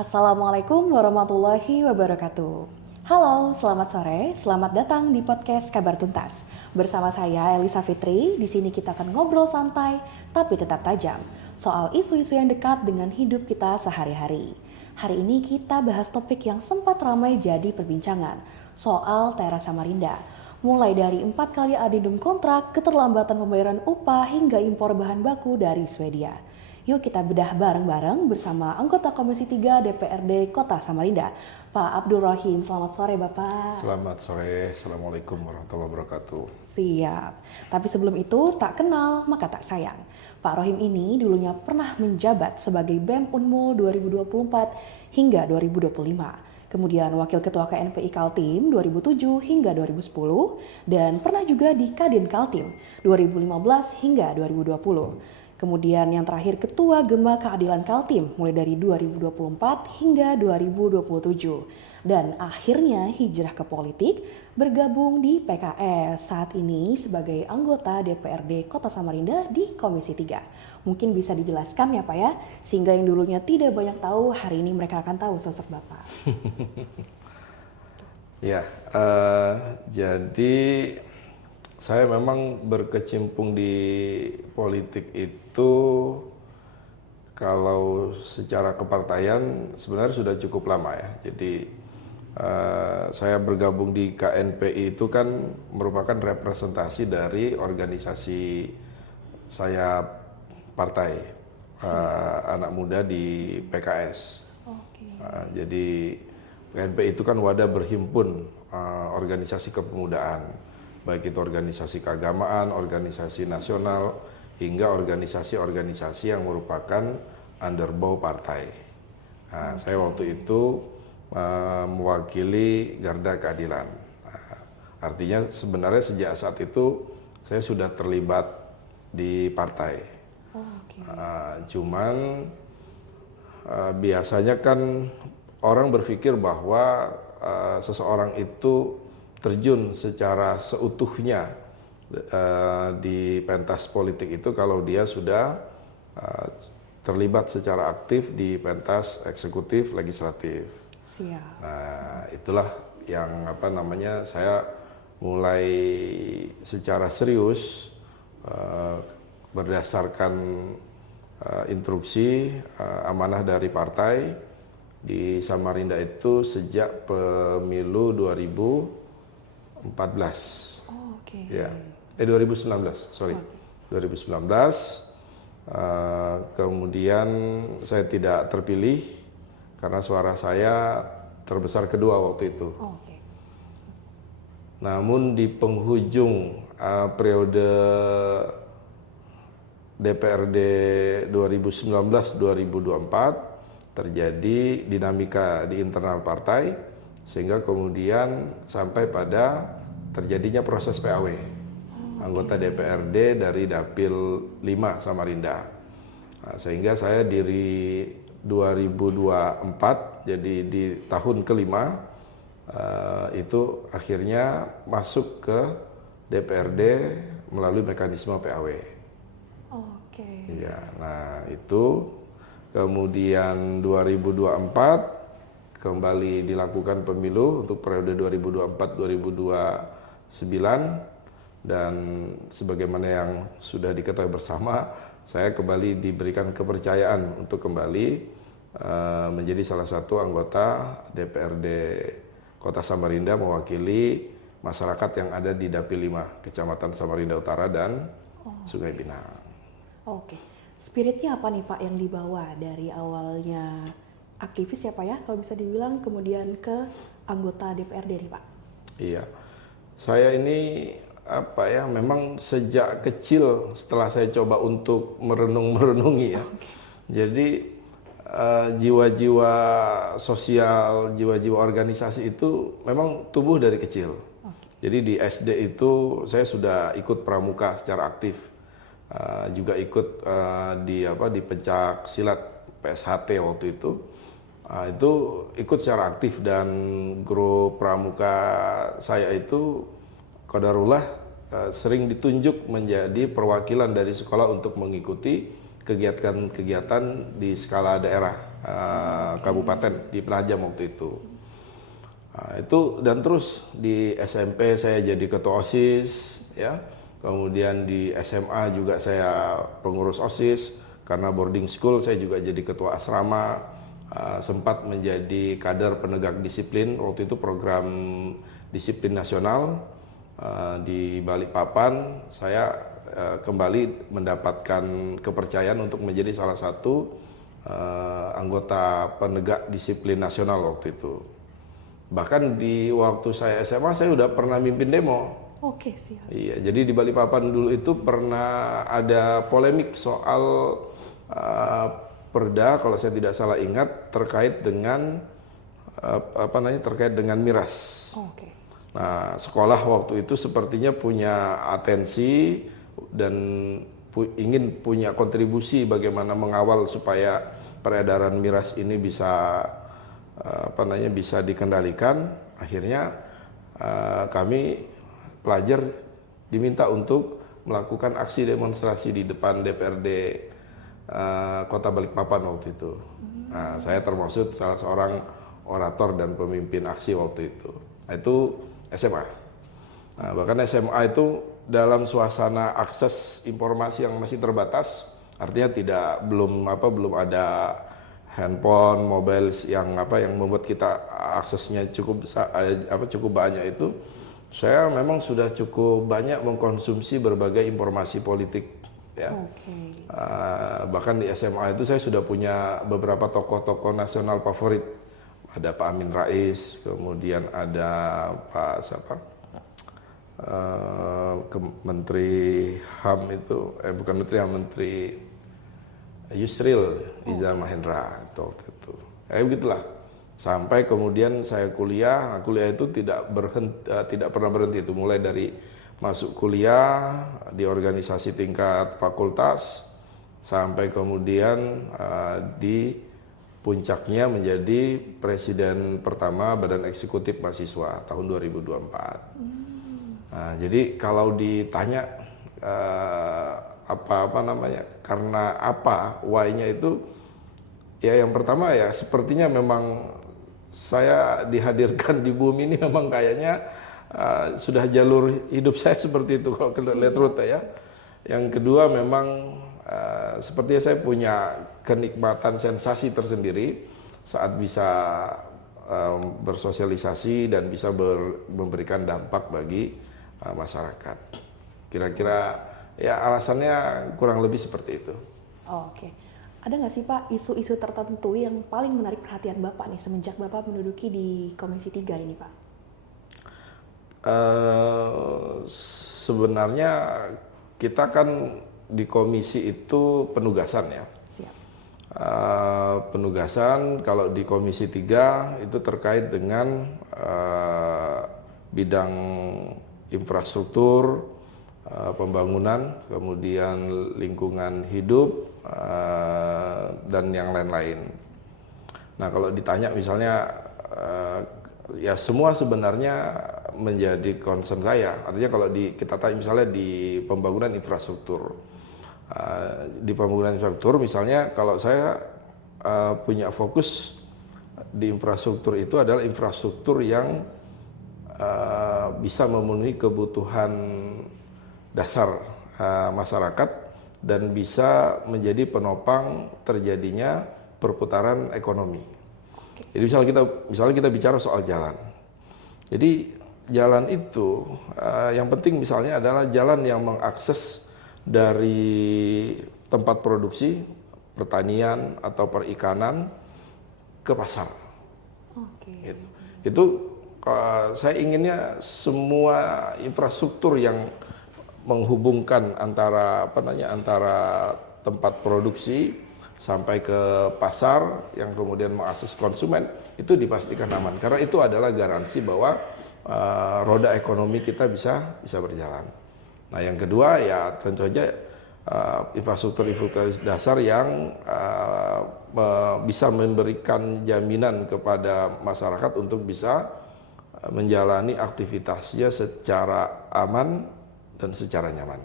Assalamualaikum warahmatullahi wabarakatuh. Halo, selamat sore. Selamat datang di podcast Kabar Tuntas. Bersama saya Elisa Fitri. Di sini kita akan ngobrol santai tapi tetap tajam soal isu-isu yang dekat dengan hidup kita sehari-hari. Hari ini kita bahas topik yang sempat ramai jadi perbincangan, soal Teras Samarinda. Mulai dari 4 kali adendum kontrak, keterlambatan pembayaran upah hingga impor bahan baku dari Swedia. Yuk kita bedah bareng-bareng bersama anggota Komisi 3 DPRD Kota Samarinda, Pak Abdul Rahim. Selamat sore Bapak. Selamat sore, Assalamualaikum warahmatullahi wabarakatuh. Siap, tapi sebelum itu tak kenal maka tak sayang. Pak Rohim ini dulunya pernah menjabat sebagai BEM Unmul 2024 hingga 2025. Kemudian Wakil Ketua KNPI Kaltim 2007 hingga 2010 dan pernah juga di Kadin Kaltim 2015 hingga 2020. Kemudian yang terakhir Ketua Gema Keadilan Kaltim mulai dari 2024 hingga 2027. Dan akhirnya hijrah ke politik bergabung di PKS saat ini sebagai anggota DPRD Kota Samarinda di Komisi 3. Mungkin bisa dijelaskan ya Pak ya, sehingga yang dulunya tidak banyak tahu hari ini mereka akan tahu sosok Bapak. Ya, jadi saya memang berkecimpung di politik itu kalau secara kepartaian sebenarnya sudah cukup lama ya. Jadi saya bergabung di KNPI itu kan merupakan representasi dari organisasi saya partai anak muda di PKS. Jadi KNPI itu kan wadah berhimpun organisasi kepemudaan, baik itu organisasi keagamaan, organisasi nasional, hingga organisasi-organisasi yang merupakan underbow partai. Nah, saya waktu itu mewakili Garda Keadilan. Artinya sebenarnya sejak saat itu saya sudah terlibat di partai. Cuman biasanya kan orang berpikir bahwa seseorang itu terjun secara seutuhnya di pentas politik itu kalau dia sudah terlibat secara aktif di pentas eksekutif legislatif. Siap. Nah, itulah yang saya mulai secara serius berdasarkan instruksi amanah dari partai di Samarinda itu sejak pemilu 2014. Ya, 2019, sorry. 2019, kemudian saya tidak terpilih karena suara saya terbesar kedua waktu itu. Namun di penghujung periode DPRD 2019-2024 terjadi dinamika di internal partai sehingga kemudian sampai pada terjadinya proses PAW anggota DPRD dari Dapil 5 Samarinda. Nah, sehingga saya diri 2024, jadi di tahun kelima itu akhirnya masuk ke DPRD melalui mekanisme PAW. Ya, nah itu kemudian 2024 kembali dilakukan pemilu untuk periode 2024-2029 dan sebagaimana yang sudah diketahui bersama, saya kembali diberikan kepercayaan untuk kembali menjadi salah satu anggota DPRD Kota Samarinda mewakili masyarakat yang ada di Dapil 5, Kecamatan Samarinda Utara dan Sungai Pinang. Spiritnya apa nih Pak yang dibawa dari awalnya aktivis ya Pak ya, kalau bisa dibilang, kemudian ke anggota DPRD nih Pak? Iya, saya ini memang sejak kecil setelah saya coba untuk merenungi ya. Jadi jiwa-jiwa sosial, jiwa-jiwa organisasi itu memang tumbuh dari kecil. Jadi di SD itu saya sudah ikut pramuka secara aktif, juga ikut di pencak silat PSHT waktu itu. Itu ikut secara aktif dan grup pramuka saya itu qadarullah sering ditunjuk menjadi perwakilan dari sekolah untuk mengikuti kegiatan-kegiatan di skala daerah. kabupaten di Penajam waktu itu. Nah, itu dan terus di SMP saya jadi ketua OSIS, ya. Kemudian di SMA juga saya pengurus OSIS, karena boarding school saya juga jadi ketua asrama, sempat menjadi kader penegak disiplin, waktu itu program disiplin nasional di Balikpapan. Saya kembali mendapatkan kepercayaan untuk menjadi salah satu anggota penegak disiplin nasional waktu itu. Bahkan di waktu saya SMA saya udah pernah mimpin demo. Oke, siap. Iya, jadi di Balikpapan dulu itu pernah ada polemik soal perda, kalau saya tidak salah ingat, terkait dengan terkait dengan miras. Oke. Nah, sekolah waktu itu sepertinya punya atensi dan ingin punya kontribusi bagaimana mengawal supaya peredaran miras ini bisa bisa dikendalikan. Akhirnya kami pelajar diminta untuk melakukan aksi demonstrasi di depan DPRD Kota Balikpapan waktu itu. Nah, saya termasuk salah seorang orator dan pemimpin aksi waktu itu. Nah, itu SMA. Nah, bahkan SMA itu dalam suasana akses informasi yang masih terbatas, artinya belum ada handphone, mobile yang membuat kita aksesnya cukup banyak itu. Saya memang sudah cukup banyak mengkonsumsi berbagai informasi politik, ya. Bahkan di SMA itu saya sudah punya beberapa tokoh-tokoh nasional favorit. Ada Pak Amin Rais, kemudian ada Pak Menteri HAM itu, bukan Menteri HAM, Menteri Yusril Iza Mahendra itu. Begitulah. Sampai kemudian saya kuliah itu tidak pernah berhenti itu, mulai dari masuk kuliah di organisasi tingkat fakultas sampai kemudian di puncaknya menjadi presiden pertama Badan Eksekutif Mahasiswa tahun 2024. Nah, jadi kalau ditanya karena apa why-nya itu, ya yang pertama ya sepertinya memang saya dihadirkan di bumi ini memang kayaknya sudah jalur hidup saya seperti itu kalau lihat rute ya. Yang kedua memang sepertinya saya punya kenikmatan sensasi tersendiri saat bisa bersosialisasi dan bisa memberikan dampak bagi masyarakat. Kira-kira ya alasannya kurang lebih seperti itu. Oke. Ada nggak sih Pak isu-isu tertentu yang paling menarik perhatian Bapak nih semenjak Bapak menduduki di Komisi 3 ini Pak? Sebenarnya kita kan di komisi itu penugasan ya. Siap. Penugasan kalau di Komisi 3 itu terkait dengan bidang infrastruktur, pembangunan, kemudian lingkungan hidup, dan yang lain-lain. Nah, kalau ditanya misalnya, ya semua sebenarnya menjadi concern saya. Artinya kalau kita tanya misalnya di pembangunan infrastruktur, misalnya kalau saya punya fokus di infrastruktur itu adalah infrastruktur yang bisa memenuhi kebutuhan dasar masyarakat dan bisa menjadi penopang terjadinya perputaran ekonomi. Jadi misalnya kita bicara soal jalan. Jadi jalan itu yang penting misalnya adalah jalan yang mengakses dari tempat produksi pertanian atau perikanan ke pasar. Itu saya inginnya semua infrastruktur yang menghubungkan antara tempat produksi sampai ke pasar yang kemudian mengakses konsumen itu dipastikan aman, karena itu adalah garansi bahwa roda ekonomi kita bisa berjalan. Nah, yang kedua ya tentu saja infrastruktur dasar yang bisa memberikan jaminan kepada masyarakat untuk bisa menjalani aktivitasnya secara aman dan secara nyaman.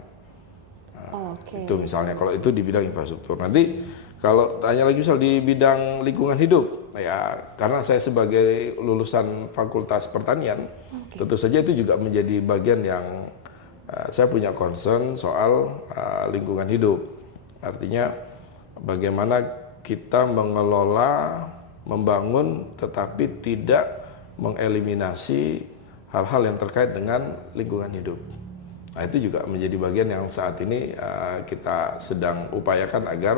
Itu misalnya kalau itu di bidang infrastruktur. Nanti Kalau tanya lagi misal di bidang lingkungan hidup, ya karena saya sebagai lulusan Fakultas Pertanian, tentu saja itu juga menjadi bagian yang saya punya concern soal lingkungan hidup. Artinya bagaimana kita mengelola, membangun, tetapi tidak mengeliminasi hal-hal yang terkait dengan lingkungan hidup. Nah, itu juga menjadi bagian yang saat ini kita sedang upayakan agar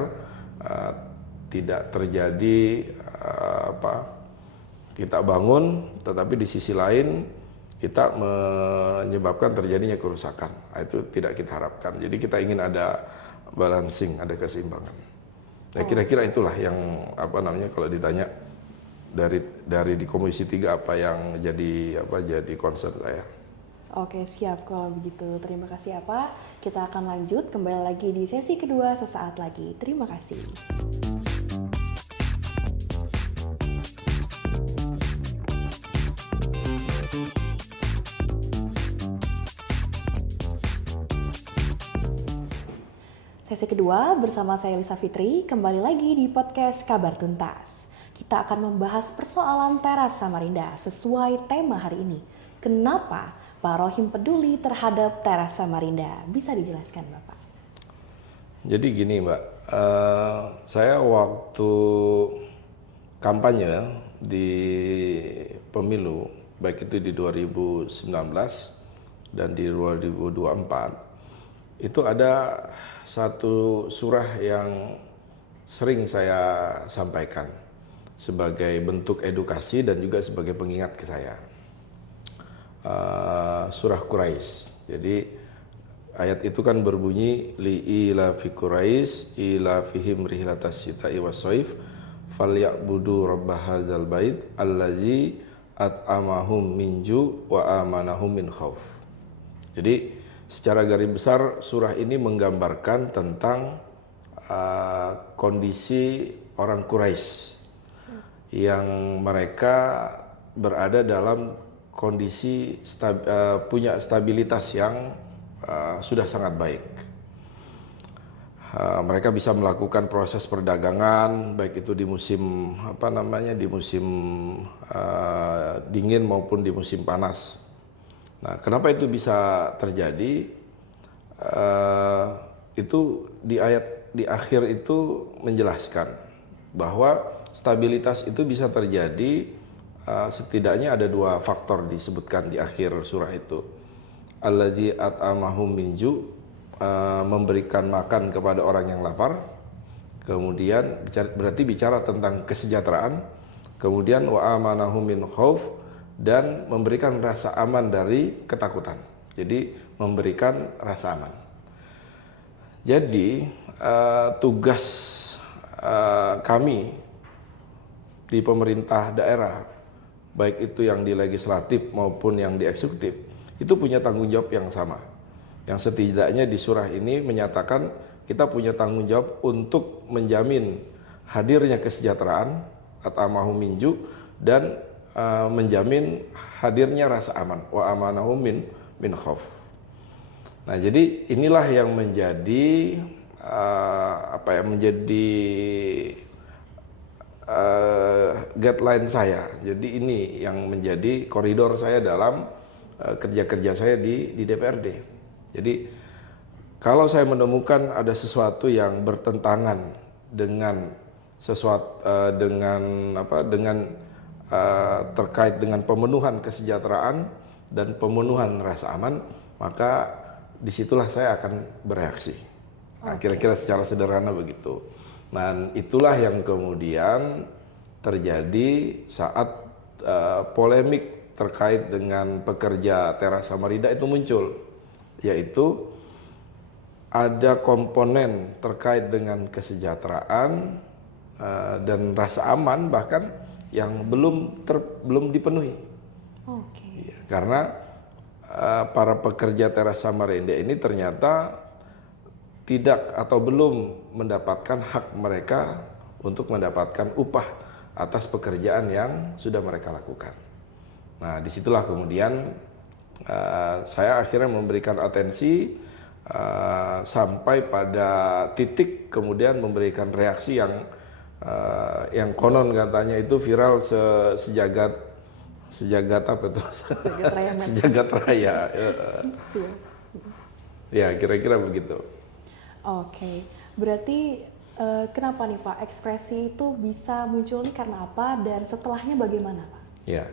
tidak terjadi kita bangun, tetapi di sisi lain kita menyebabkan terjadinya kerusakan. Nah, itu tidak kita harapkan. Jadi kita ingin ada balancing, ada keseimbangan. Nah, kira-kira itulah yang kalau ditanya dari di Komisi 3 apa yang jadi concern saya. Oke, siap kalau begitu. Terima kasih ya Pak. Kita akan lanjut kembali lagi di sesi kedua sesaat lagi. Terima kasih. Sesi kedua bersama saya Lisa Fitri, kembali lagi di podcast Kabar Tuntas. Kita akan membahas persoalan teras Samarinda sesuai tema hari ini. Kenapa Pak Rohim peduli terhadap teras Samarinda? Bisa dijelaskan Bapak? Jadi gini Mbak, saya waktu kampanye di pemilu, baik itu di 2019 dan di 2024, itu ada satu surah yang sering saya sampaikan sebagai bentuk edukasi dan juga sebagai pengingat ke saya. Surah Quraisy. Jadi ayat itu kan berbunyi li'ila fi Quraisy ila fihim rihlatas syita'i was-shaif falyabudu rabb hadzal bait allazi at'amahum min ju' wa amanahum min khauf. Jadi secara garis besar surah ini menggambarkan tentang kondisi orang Quraisy yang mereka berada dalam kondisi punya stabilitas yang sudah sangat baik. Mereka bisa melakukan proses perdagangan baik itu di musim di musim dingin maupun di musim panas. Nah, kenapa itu bisa terjadi? Itu di ayat di akhir itu menjelaskan bahwa stabilitas itu bisa terjadi setidaknya ada dua faktor disebutkan di akhir surah itu. Allazi at'amahum min ju', memberikan makan kepada orang yang lapar. Kemudian berarti bicara tentang kesejahteraan. Kemudian wa amanahum min khauf, dan memberikan rasa aman dari ketakutan. Jadi memberikan rasa aman. Jadi tugas kami di pemerintah daerah, baik itu yang di legislatif maupun yang di eksekutif, itu punya tanggung jawab yang sama. Yang setidaknya di surah ini menyatakan kita punya tanggung jawab untuk menjamin hadirnya kesejahteraan at'amahum min ju' dan menjamin hadirnya rasa aman wa amanahum min khauf. Nah, jadi inilah yang menjadi guideline saya. Jadi ini yang menjadi koridor saya dalam kerja-kerja saya di DPRD. Jadi kalau saya menemukan ada sesuatu yang bertentangan dengan terkait dengan pemenuhan kesejahteraan dan pemenuhan rasa aman, maka disitulah saya akan bereaksi. Nah, kira-kira secara sederhana begitu. Dan itulah yang kemudian terjadi saat polemik terkait dengan pekerja teras Samarinda itu muncul, yaitu ada komponen terkait dengan kesejahteraan dan rasa aman bahkan yang belum dipenuhi. Karena para pekerja teras Samarinda ini ternyata tidak atau belum mendapatkan hak mereka untuk mendapatkan upah atas pekerjaan yang sudah mereka lakukan. Nah, disitulah kemudian saya akhirnya memberikan atensi sampai pada titik kemudian memberikan reaksi yang konon katanya itu viral sejagat apa itu? Sejagat raya medsos. Sejagat raya. Siap. Ya, kira-kira begitu. Oke, berarti kenapa nih Pak ekspresi itu bisa muncul nih karena apa dan setelahnya bagaimana Pak? Ya,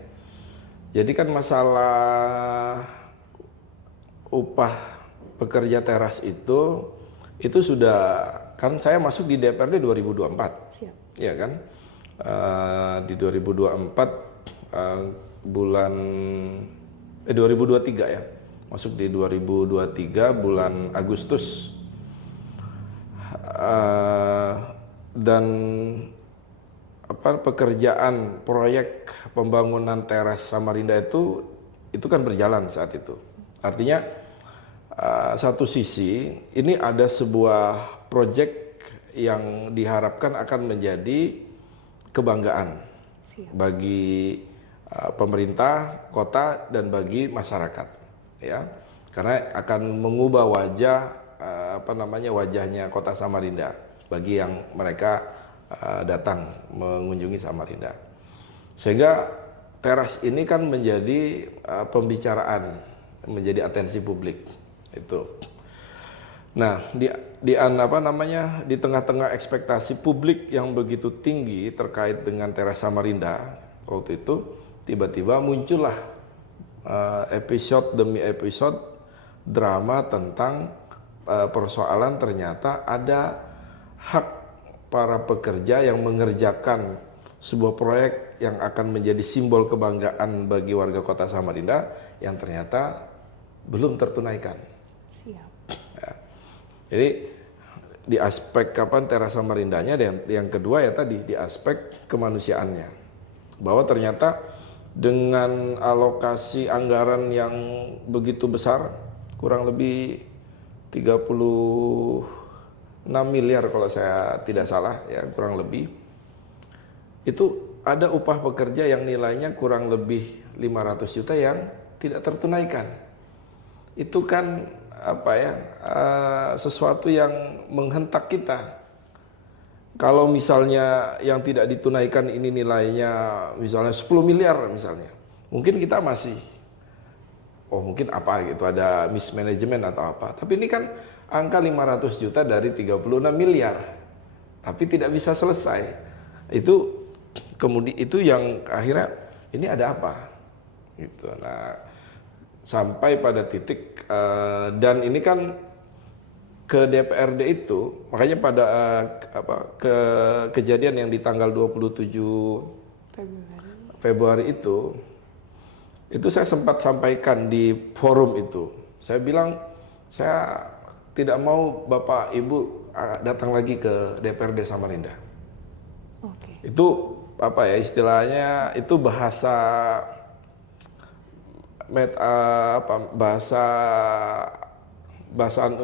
jadi kan masalah upah pekerja teras itu sudah, kan saya masuk di DPRD 2024. Siap. Ya kan, di 2024 bulan 2023 ya, masuk di 2023 bulan Agustus. Dan pekerjaan proyek pembangunan teras Samarinda itu kan berjalan saat itu. Artinya satu sisi ini ada sebuah proyek yang diharapkan akan menjadi kebanggaan bagi pemerintah kota dan bagi masyarakat, ya, karena akan mengubah wajahnya kota Samarinda bagi yang mereka datang mengunjungi Samarinda, sehingga teras ini kan menjadi pembicaraan, menjadi atensi publik itu. Nah, di tengah-tengah ekspektasi publik yang begitu tinggi terkait dengan teras Samarinda waktu itu, tiba-tiba muncullah episode demi episode drama tentang persoalan ternyata ada hak para pekerja yang mengerjakan sebuah proyek yang akan menjadi simbol kebanggaan bagi warga kota Samarinda yang ternyata belum tertunaikan. Siap. Ya. Jadi di aspek teras Samarindanya, dan yang kedua ya tadi di aspek kemanusiaannya, bahwa ternyata dengan alokasi anggaran yang begitu besar, kurang lebih 36 miliar kalau saya tidak salah ya, kurang lebih, itu ada upah pekerja yang nilainya kurang lebih 500 juta yang tidak tertunaikan. Itu kan sesuatu yang menghentak kita. Kalau misalnya yang tidak ditunaikan ini nilainya misalnya 10 miliar misalnya, mungkin kita masih mungkin ada mismanagement atau apa. Tapi ini kan angka 500 juta dari 36 miliar, tapi tidak bisa selesai. Itu kemudian itu yang akhirnya ini ada apa gitu. Nah, sampai pada titik dan ini kan ke DPRD itu, makanya pada kejadian yang di tanggal 27 Februari itu saya sempat sampaikan di forum itu. Saya bilang saya tidak mau Bapak Ibu datang lagi ke DPRD Samarinda. Oke. Itu istilahnya itu bahasa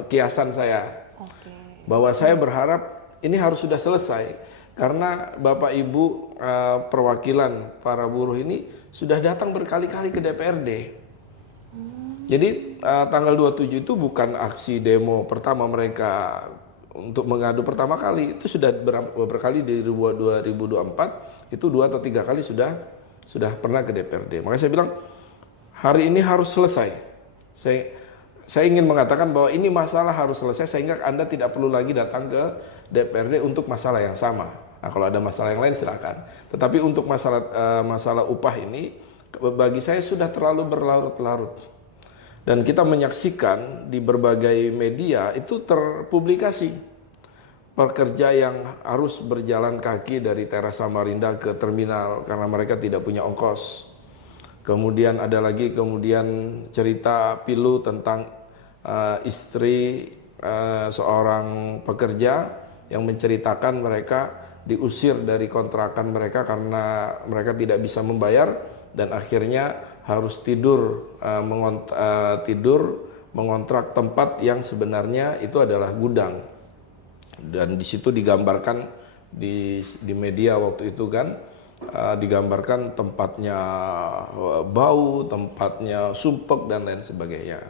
kiasan saya. Oke. Bahwa saya berharap ini harus sudah selesai karena Bapak Ibu perwakilan para buruh ini sudah datang berkali-kali ke DPRD. Jadi tanggal 27 itu bukan aksi demo pertama mereka untuk mengadu pertama kali, itu sudah beberapa kali di 2024 itu 2 atau 3 kali sudah pernah ke DPRD. Makanya saya bilang hari ini harus selesai. Saya ingin mengatakan bahwa ini masalah harus selesai sehingga Anda tidak perlu lagi datang ke DPRD untuk masalah yang sama. Nah, kalau ada masalah yang lain silakan. Tetapi untuk masalah upah ini bagi saya sudah terlalu berlarut-larut. Dan kita menyaksikan di berbagai media itu terpublikasi pekerja yang harus berjalan kaki dari teras Samarinda ke terminal karena mereka tidak punya ongkos. Kemudian ada lagi cerita pilu tentang istri seorang pekerja yang menceritakan mereka diusir dari kontrakan mereka karena mereka tidak bisa membayar dan akhirnya harus tidur mengontrak tempat yang sebenarnya itu adalah gudang. Dan di situ digambarkan di media waktu itu kan digambarkan tempatnya bau, tempatnya sumpek dan lain sebagainya.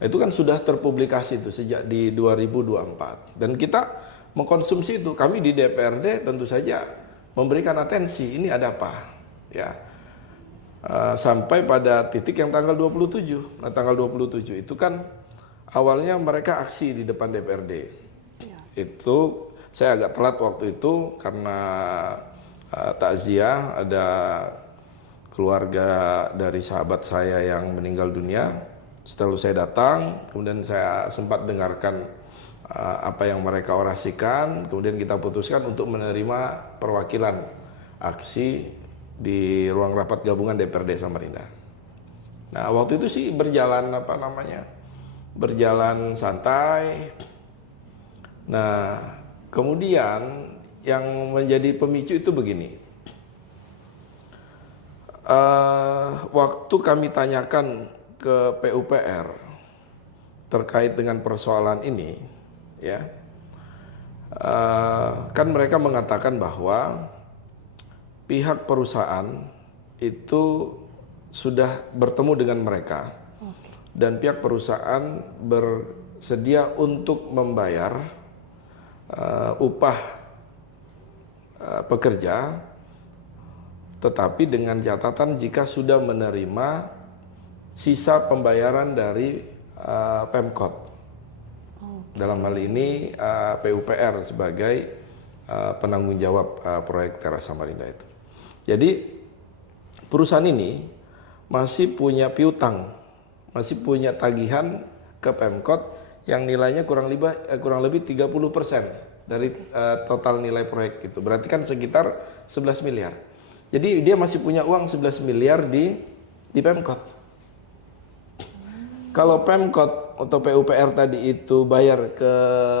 Itu kan sudah terpublikasi itu sejak di 2024. Dan kita mengkonsumsi itu. Kami di DPRD tentu saja memberikan atensi, ini ada apa? Ya. Sampai pada titik yang tanggal 27. Nah, tanggal 27 itu kan awalnya mereka aksi di depan DPRD. Itu saya agak telat waktu itu karena takziah, ada keluarga dari sahabat saya yang meninggal dunia. Setelah saya datang, kemudian saya sempat dengarkan apa yang mereka orasikan, kemudian kita putuskan untuk menerima perwakilan aksi di ruang rapat gabungan DPRD Samarinda. Nah, waktu itu sih berjalan berjalan santai. Nah, kemudian yang menjadi pemicu itu begini. Waktu kami tanyakan ke PUPR terkait dengan persoalan ini, ya, kan mereka mengatakan bahwa pihak perusahaan itu sudah bertemu dengan mereka, dan pihak perusahaan bersedia untuk membayar upah pekerja, tetapi dengan catatan jika sudah menerima sisa pembayaran dari Pemkot. Dalam hal ini PUPR sebagai penanggung jawab proyek Teras Samarinda itu. Jadi perusahaan ini masih punya piutang, masih punya tagihan ke Pemkot yang nilainya kurang lebih 30% dari total nilai proyek itu. Berarti kan sekitar 11 miliar. Jadi dia masih punya uang 11 miliar di Pemkot. Kalau Pemkot atau PUPR tadi itu bayar ke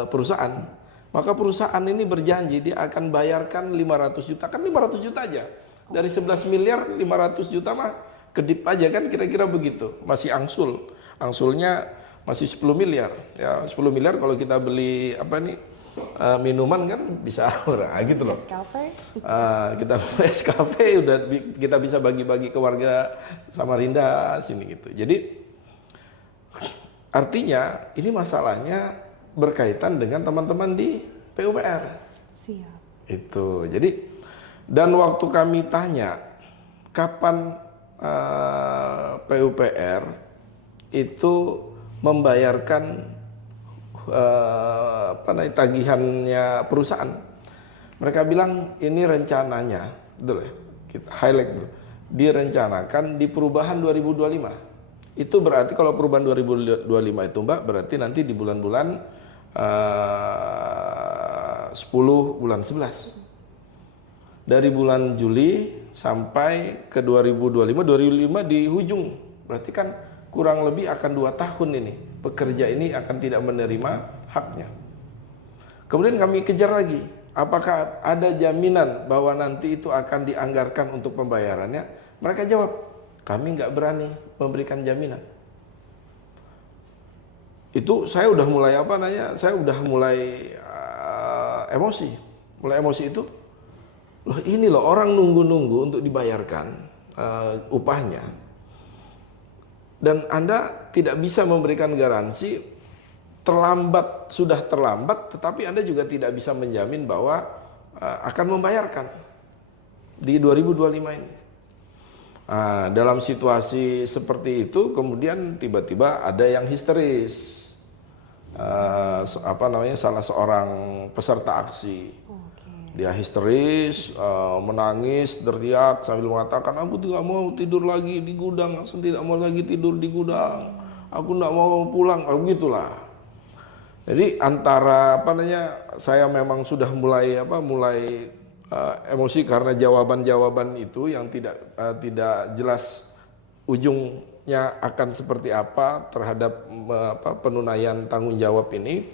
perusahaan, maka perusahaan ini berjanji dia akan bayarkan 500 juta. Kan 500 juta aja. Dari 11 miliar 500 juta mah kedip aja kan, kira-kira begitu. Masih angsul. Angsulnya masih 10 miliar. Ya, 10 miliar kalau kita beli minuman kan bisa murah gitu loh. Kita SKP udah kita bisa bagi-bagi ke warga Samarinda sini gitu. Jadi artinya ini masalahnya berkaitan dengan teman-teman di PUPR. Siap. Itu. Jadi dan waktu kami tanya kapan PUPR itu membayarkan tagihannya perusahaan, mereka bilang ini rencananya, betul ya? Kita highlight dulu. Direncanakan di perubahan 2025. Itu berarti kalau perubahan 2025 itu Mbak, berarti nanti di bulan-bulan 10 bulan 11. Dari bulan Juli sampai ke 2025 di hujung. Berarti kan kurang lebih akan 2 tahun ini. Pekerja ini akan tidak menerima haknya. Kemudian kami kejar lagi. Apakah ada jaminan bahwa nanti itu akan dianggarkan untuk pembayarannya? Mereka jawab, kami nggak berani memberikan jaminan. Itu saya udah mulai saya udah mulai emosi. Mulai emosi itu, loh ini loh orang nunggu-nunggu untuk dibayarkan upahnya. Dan Anda tidak bisa memberikan garansi, sudah terlambat, tetapi Anda juga tidak bisa menjamin bahwa akan membayarkan di 2025 ini. Nah, dalam situasi seperti itu kemudian tiba-tiba ada yang histeris, salah seorang peserta aksi. Dia histeris, menangis, teriak sambil mengatakan, aku tidak mau tidur lagi di gudang, aku tidak mau lagi tidur di gudang, aku tidak mau pulang, begitulah. Jadi antara saya memang sudah mulai emosi karena jawaban-jawaban itu yang tidak jelas ujungnya akan seperti apa terhadap penunaian tanggung jawab ini.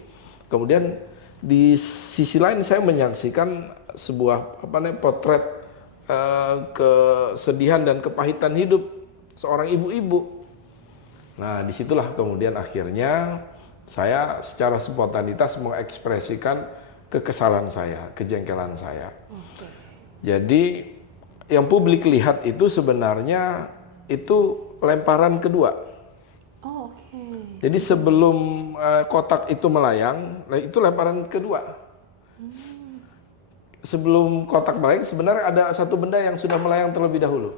Kemudian di sisi lain saya menyaksikan sebuah potret kesedihan dan kepahitan hidup seorang ibu-ibu. Nah, disitulah kemudian akhirnya saya secara spontanitas mengekspresikan kekesalan saya, kejengkelan saya. Jadi yang publik lihat itu sebenarnya itu lemparan kedua. Jadi sebelum kotak itu melayang, nah itu lemparan kedua. Sebelum kotak melayang sebenarnya ada satu benda yang sudah melayang terlebih dahulu,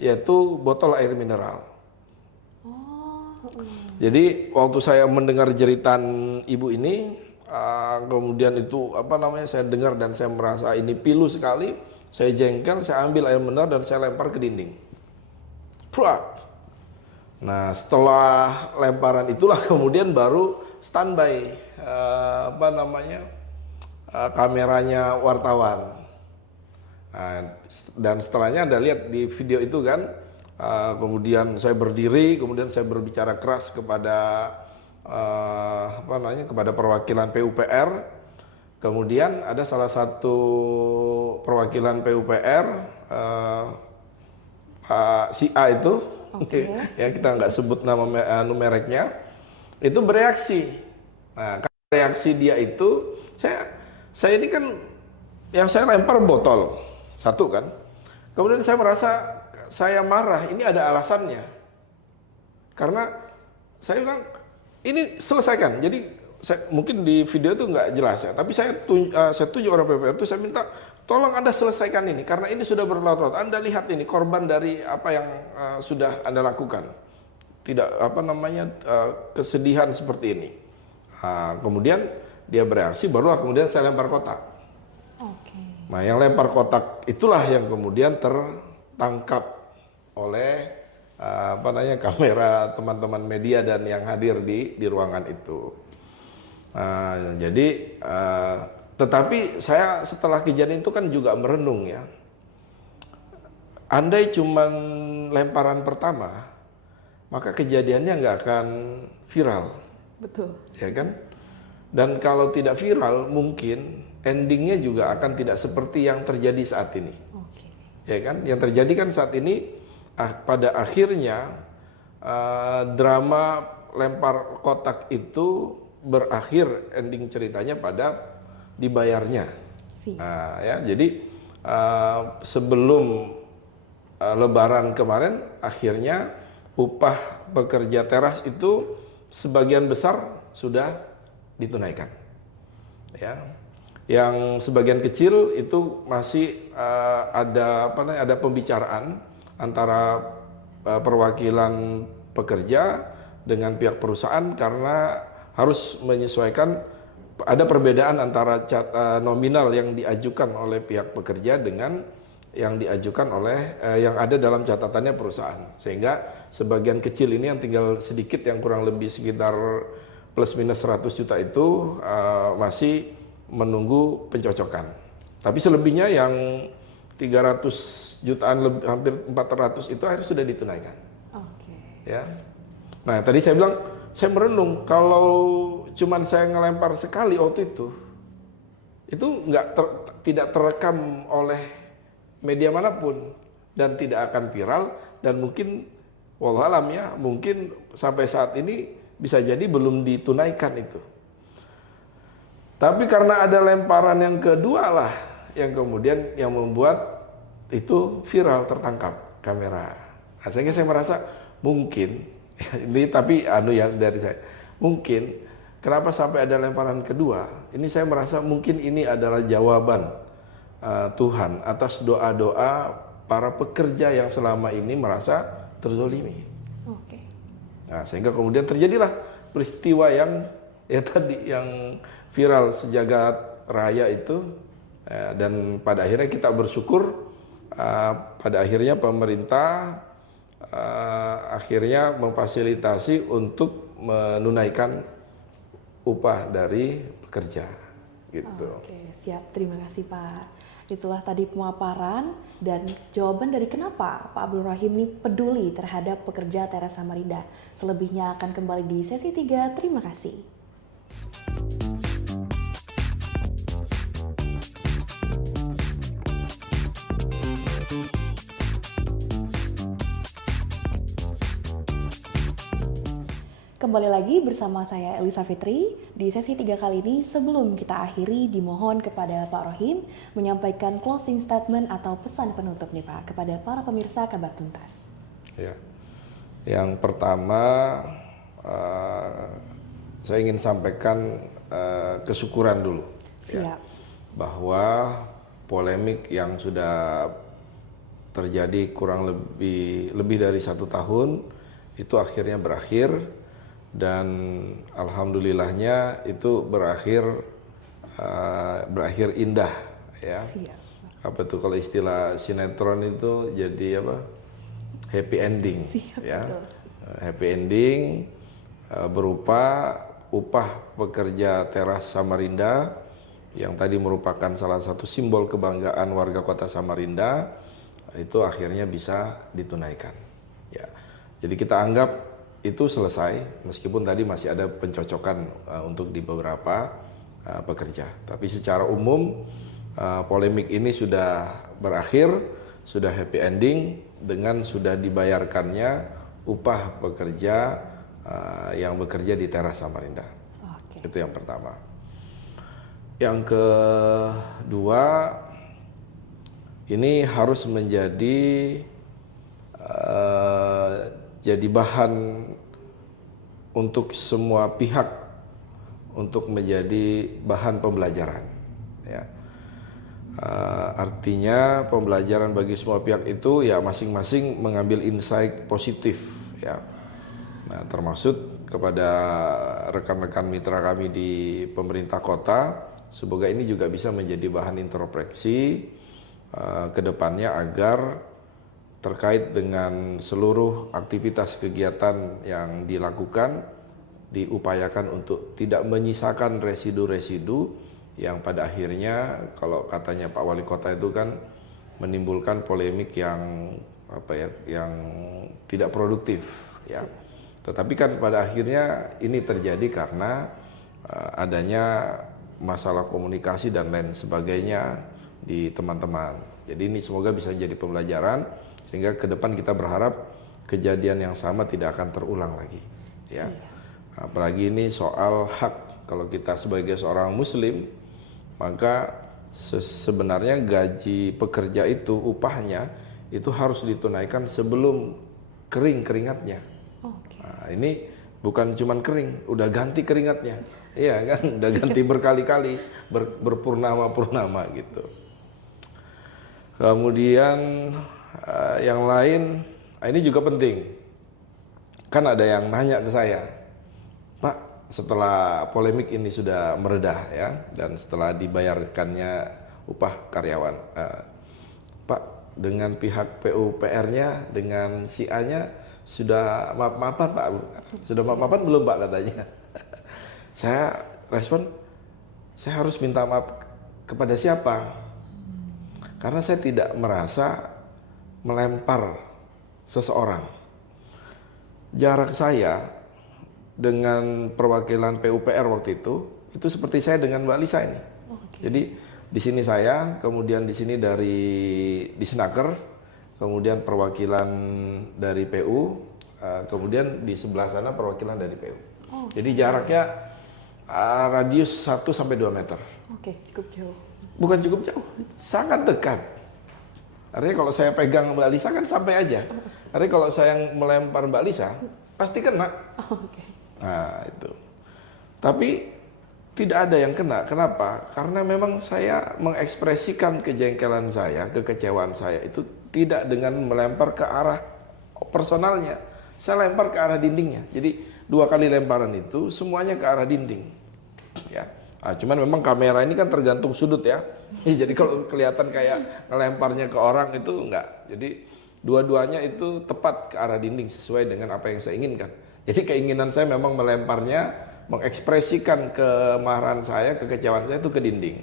yaitu botol air mineral. Jadi waktu saya mendengar jeritan ibu ini, kemudian itu apa namanya, saya dengar dan saya merasa ini pilu sekali. Saya jengkel, saya ambil air mineral dan saya lempar ke dinding. Prak! Nah, setelah lemparan itulah kemudian baru standby kameranya wartawan. Nah, dan setelahnya Anda lihat di video itu kan, kemudian saya berdiri, kemudian saya berbicara keras kepada kepada perwakilan PUPR. Kemudian ada salah satu perwakilan PUPR, si A itu, ya kita nggak sebut nama mereknya, itu bereaksi. Nah, reaksi dia itu, saya ini kan yang saya lempar botol satu kan, kemudian saya merasa saya marah, ini ada alasannya, karena saya bilang ini selesaikan. Jadi mungkin di video itu nggak jelas ya, tapi saya tunjuk orang PPR itu, saya minta tolong Anda selesaikan ini karena ini sudah berlarut-larut. Anda lihat ini korban dari apa yang sudah Anda lakukan, tidak kesedihan seperti ini. Kemudian dia bereaksi, barulah kemudian saya lempar kotak. Nah, yang lempar kotak itulah yang kemudian tertangkap oleh kamera teman-teman media dan yang hadir di ruangan itu. Tetapi saya setelah kejadian itu kan juga merenung ya. Andai cuman lemparan pertama, maka kejadiannya nggak akan viral. Betul. Ya kan? Dan kalau tidak viral, mungkin endingnya juga akan tidak seperti yang terjadi saat ini. Ya kan? Yang terjadi kan saat ini, pada akhirnya drama lempar kotak itu berakhir ending ceritanya pada dibayarnya. Ya, jadi sebelum Lebaran kemarin, akhirnya upah pekerja teras itu sebagian besar sudah ditunaikan. Ya, yang sebagian kecil itu masih ada pembicaraan antara perwakilan pekerja dengan pihak perusahaan karena harus menyesuaikan, ada perbedaan antara nominal yang diajukan oleh pihak pekerja dengan yang diajukan oleh yang ada dalam catatannya perusahaan, sehingga sebagian kecil ini yang tinggal sedikit, yang kurang lebih sekitar plus minus 100 juta itu masih menunggu pencocokan. Tapi selebihnya yang 300 jutaan, hampir 400 itu akhirnya sudah ditunaikan. Ya. Nah, tadi saya bilang, saya merenung, kalau cuman saya ngelempar sekali waktu itu tidak terekam oleh media manapun dan tidak akan viral, dan mungkin wallahualam ya, mungkin sampai saat ini bisa jadi belum ditunaikan itu. Tapi karena ada lemparan yang kedua lah yang kemudian yang membuat itu viral, tertangkap kamera. Nah, sehingga saya merasa mungkin ini, tapi dari saya, mungkin kenapa sampai ada lemparan kedua, ini saya merasa mungkin ini adalah jawaban Tuhan atas doa-doa para pekerja yang selama ini merasa terzolimi. Nah, sehingga kemudian terjadilah peristiwa yang yang viral sejagat raya itu, dan pada akhirnya kita bersyukur, pada akhirnya pemerintah akhirnya memfasilitasi untuk menunaikan upah dari pekerja, gitu. Siap, terima kasih Pak. Itulah tadi pemaparan dan jawaban dari kenapa Pak Abdul Rahim ini peduli terhadap pekerja teras Samarinda. Selebihnya akan kembali di sesi 3. Terima kasih. Kembali lagi bersama saya Elisa Fitri. Di sesi 3 kali ini, sebelum kita akhiri, dimohon kepada Pak Rohim menyampaikan closing statement atau pesan penutup nih Pak kepada para pemirsa Kabar Tuntas. Ya, yang pertama uh, saya ingin sampaikan kesyukuran dulu. Siap. Ya, bahwa polemik yang sudah terjadi kurang lebih dari 1 tahun itu akhirnya berakhir, dan alhamdulillahnya itu berakhir indah, ya. Siap. Apa tuh kalau istilah sinetron itu jadi apa? Happy ending. Siap, ya. betul. Happy ending berupa upah pekerja teras Samarinda yang tadi merupakan salah satu simbol kebanggaan warga kota Samarinda, itu akhirnya bisa ditunaikan. Ya. Jadi kita anggap itu selesai, meskipun tadi masih ada pencocokan untuk di beberapa pekerja. Tapi secara umum polemik ini sudah berakhir, sudah happy ending dengan sudah dibayarkannya upah pekerja yang bekerja di teras Samarinda. Oke. Itu yang pertama. Yang kedua, ini harus menjadi jadi bahan untuk semua pihak untuk menjadi bahan pembelajaran. Ya. Artinya pembelajaran bagi semua pihak itu ya masing-masing mengambil insight positif, ya. Nah, termasuk kepada rekan-rekan mitra kami di pemerintah kota, semoga ini juga bisa menjadi bahan introspeksi ke depannya agar terkait dengan seluruh aktivitas kegiatan yang dilakukan diupayakan untuk tidak menyisakan residu-residu yang pada akhirnya kalau katanya Pak Wali Kota itu kan menimbulkan polemik yang yang tidak produktif, ya. Tetapi kan pada akhirnya ini terjadi karena adanya masalah komunikasi dan lain sebagainya di teman-teman. Jadi ini semoga bisa jadi pembelajaran sehingga ke depan kita berharap kejadian yang sama tidak akan terulang lagi, ya. Apalagi ini soal hak. Kalau kita sebagai seorang muslim, maka sebenarnya gaji pekerja itu upahnya itu harus ditunaikan sebelum kering keringatnya. Oke. Nah, ini bukan cuman kering, udah ganti keringatnya. Iya kan, udah ganti berkali-kali, berpurnama-purnama gitu. Kemudian yang lain, ini juga penting. Kan ada yang nanya ke saya, Pak, setelah polemik ini sudah meredah ya, dan setelah dibayarkannya upah karyawan, Pak, dengan pihak PUPR-nya, dengan si A-nya, sudah maaf-maafan Pak? Sudah maaf-maafan belum Pak katanya? Saya respon, saya harus minta maaf kepada siapa? Karena saya tidak merasa melempar seseorang. Jarak saya dengan perwakilan PUPR waktu itu seperti saya dengan Mbak Lisa ini. Jadi di sini saya, kemudian di sini dari Disnaker, kemudian perwakilan dari PU, kemudian di sebelah sana perwakilan dari PU. Jadi jaraknya radius 1 sampai 2 meter. Oke, cukup jauh. Bukan cukup jauh, sangat dekat. Artinya kalau saya pegang Mbak Lisa kan sampai aja. Artinya kalau saya melempar Mbak Lisa, pasti kena. Oke. Nah itu. Tapi tidak ada yang kena. Kenapa? Karena memang saya mengekspresikan kejengkelan saya, kekecewaan saya itu tidak dengan melempar ke arah personalnya. Saya lempar ke arah dindingnya. Jadi 2 kali lemparan itu semuanya ke arah dinding. Ya. Nah, cuman memang kamera ini kan tergantung sudut ya. Jadi kalau kelihatan kayak ngelemparnya ke orang itu enggak. Jadi dua-duanya itu tepat ke arah dinding sesuai dengan apa yang saya inginkan. Jadi keinginan saya memang melemparnya, mengekspresikan kemarahan saya, kekecewaan saya itu ke dinding.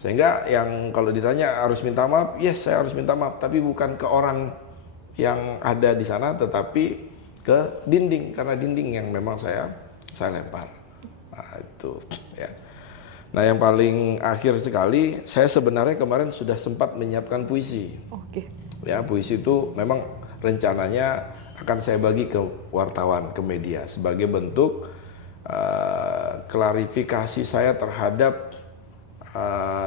Sehingga yang kalau ditanya harus minta maaf, yes saya harus minta maaf, tapi bukan ke orang yang ada di sana, tetapi ke dinding, karena dinding yang memang saya lempar. Nah itu ya. Nah yang paling akhir sekali, saya sebenarnya kemarin sudah sempat menyiapkan puisi. Oke. Ya, puisi itu memang rencananya akan saya bagi ke wartawan, ke media sebagai bentuk klarifikasi saya terhadap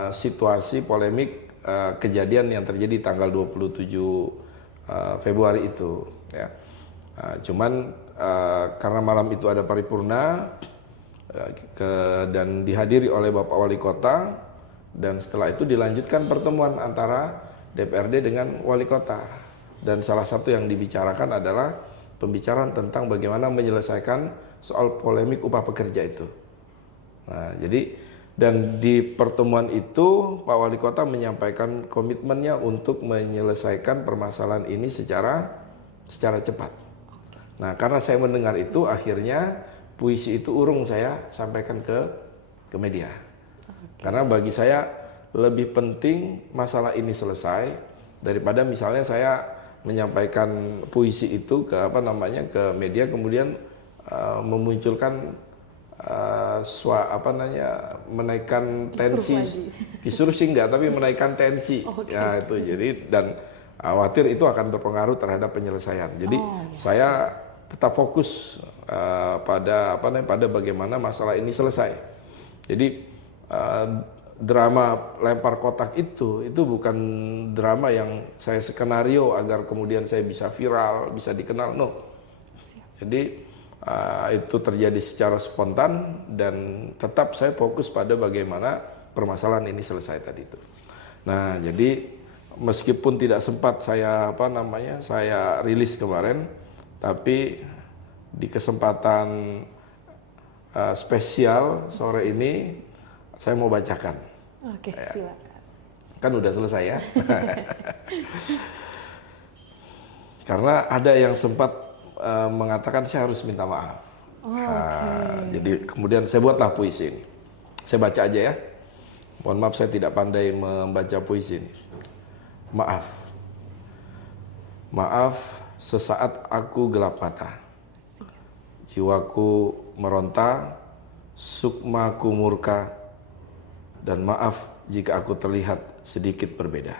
situasi polemik kejadian yang terjadi tanggal 27 Februari itu. Ya. Cuman karena malam itu ada paripurna dan dihadiri oleh Bapak Wali Kota, dan setelah itu dilanjutkan pertemuan antara DPRD dengan Wali Kota, dan salah satu yang dibicarakan adalah pembicaraan tentang bagaimana menyelesaikan soal polemik upah pekerja itu. Nah, jadi dan di pertemuan itu Pak Wali Kota menyampaikan komitmennya untuk menyelesaikan permasalahan ini secara cepat. Nah, karena saya mendengar itu, akhirnya puisi itu urung saya sampaikan ke media. Karena bagi saya lebih penting masalah ini selesai daripada misalnya saya menyampaikan puisi itu ke ke media, kemudian memunculkan menaikkan tensi. Kisruh sih enggak, tapi menaikkan tensi. Ya itu, jadi dan khawatir itu akan berpengaruh terhadap penyelesaian. Jadi saya tetap fokus pada bagaimana masalah ini selesai. Jadi drama lempar kotak itu bukan drama yang saya skenario agar kemudian saya bisa viral, bisa dikenal, no. Jadi itu terjadi secara spontan dan tetap saya fokus pada bagaimana permasalahan ini selesai tadi itu. Nah, jadi meskipun tidak sempat saya saya rilis kemarin, tapi di kesempatan spesial sore ini saya mau bacakan. Oke, silakan. Kan udah selesai ya. Karena ada yang sempat mengatakan saya harus minta maaf. Jadi kemudian saya buatlah puisi ini. Saya baca aja ya. Mohon maaf saya tidak pandai membaca puisi ini. Maaf. Maaf sesaat aku gelap mata. Jiwaku meronta, sukmaku murka, dan maaf jika aku terlihat sedikit berbeda.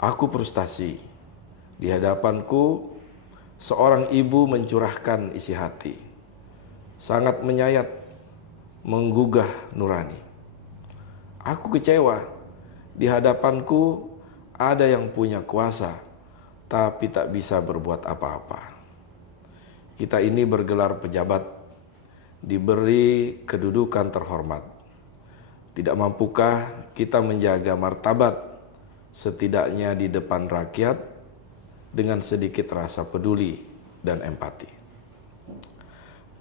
Aku frustasi. Di hadapanku, seorang ibu mencurahkan isi hati. Sangat menyayat, menggugah nurani. Aku kecewa. Di hadapanku, ada yang punya kuasa, tapi tak bisa berbuat apa-apa. Kita ini bergelar pejabat, diberi kedudukan terhormat. Tidak mampukah kita menjaga martabat, setidaknya di depan rakyat, dengan sedikit rasa peduli dan empati.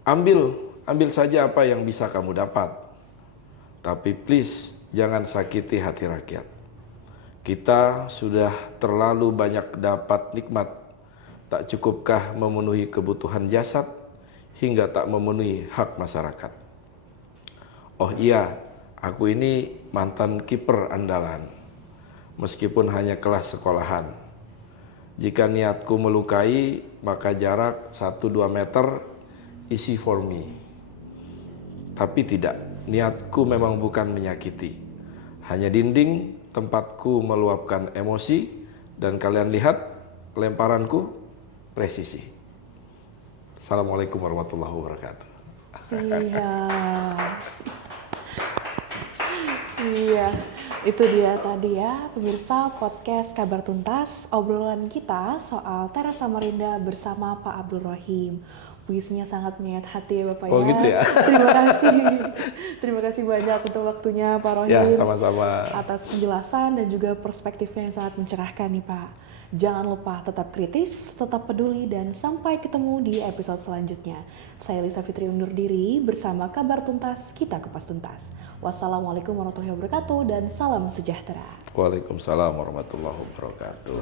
Ambil saja apa yang bisa kamu dapat, tapi please jangan sakiti hati rakyat. Kita sudah terlalu banyak dapat nikmat, tak cukupkah memenuhi kebutuhan jasad hingga tak memenuhi hak masyarakat. Oh iya, aku ini mantan kiper andalan, meskipun hanya kelas sekolahan. Jika niatku melukai, maka jarak 1-2 meter easy for me. Tapi tidak, niatku memang bukan menyakiti. Hanya dinding tempatku meluapkan emosi, dan kalian lihat lemparanku presisi. Assalamualaikum warahmatullahi wabarakatuh. Siap. Iya, itu dia tadi ya pemirsa podcast Kabar Tuntas, obrolan kita soal Teras Samarinda bersama Pak Abdul Rohim. Puisinya sangat menyayat hati ya Bapak ya. Oh gitu ya. Terima kasih. Terima kasih banyak untuk waktunya Pak Rohim. Ya, sama-sama. Atas penjelasan dan juga perspektifnya yang sangat mencerahkan nih Pak. Jangan lupa tetap kritis, tetap peduli, dan sampai ketemu di episode selanjutnya. Saya Lisa Fitri undur diri bersama Kabar Tuntas, kita kupas tuntas. Wassalamualaikum warahmatullahi wabarakatuh dan salam sejahtera. Waalaikumsalam warahmatullahi wabarakatuh.